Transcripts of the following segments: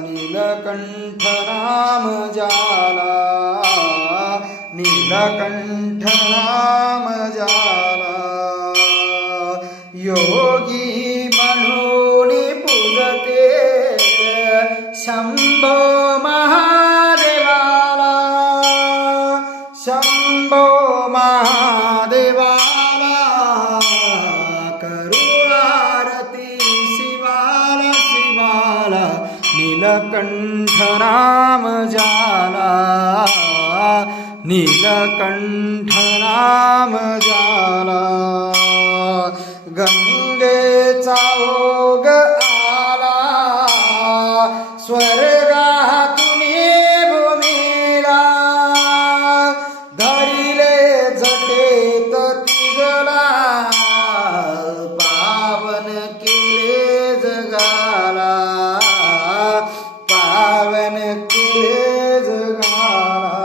नीलकंठ नाम जाला, नीलकंठ नाम जाला. योगी म्हणून पूजते शंभो महादेवाला, शंभो महादेवाला. करू आरती शिवाला शिवाला, नीलकंठ नाम जाला, नीलकंठ नाम जाला. गंगेचा ओघ आला स्वर्गातून भूमीला, धरिले जटेत तिजला, पावन केले जगाला, पावन केले जगाला.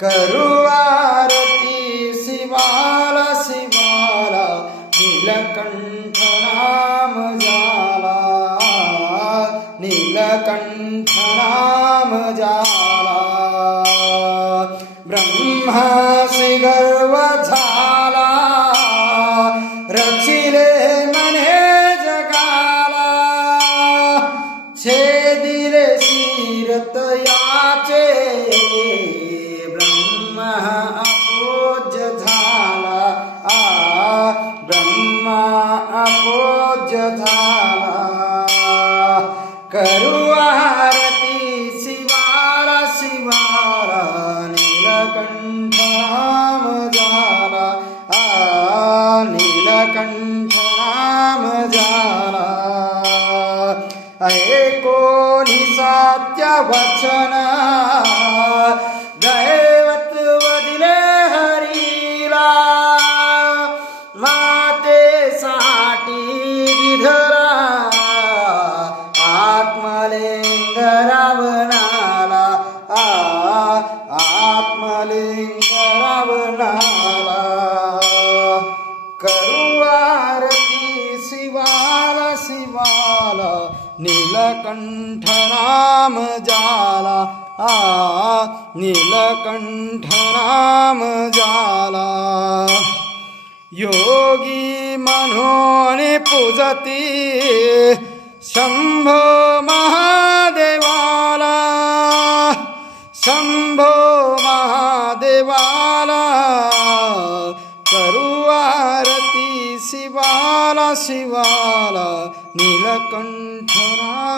करू आरती शिवाला शिवाला, नीलकंठ नाम जाला, नीलकंठ नाम जाला. ब्रह्मासी गर्व झाला, रचिले मने जगाला, छेदिले शिरत याचे, ब्रह्मा अपूज्य झाला, ब्रह्मा अपूज्य झाला. करू आरती शिवाला शिवाला, नीलकंठ नाम जाला, नीलकंठ नाम जाला. एकोणिसात्य वचन दैवत वदिले हरीला, मातेसाठी विधरा आत्मलिंग रावणाला, आत्मलिंग रावणाला. करू आरती शिवाला शिवाला, नीलकंठ नाम जाला, नीलकंठ नाम जाला. योगी म्हणून पूजती शंभो महादेवाला, शंभो महादेवाला. करू आरती शिवाला शिवाला, नीलकंठ नाम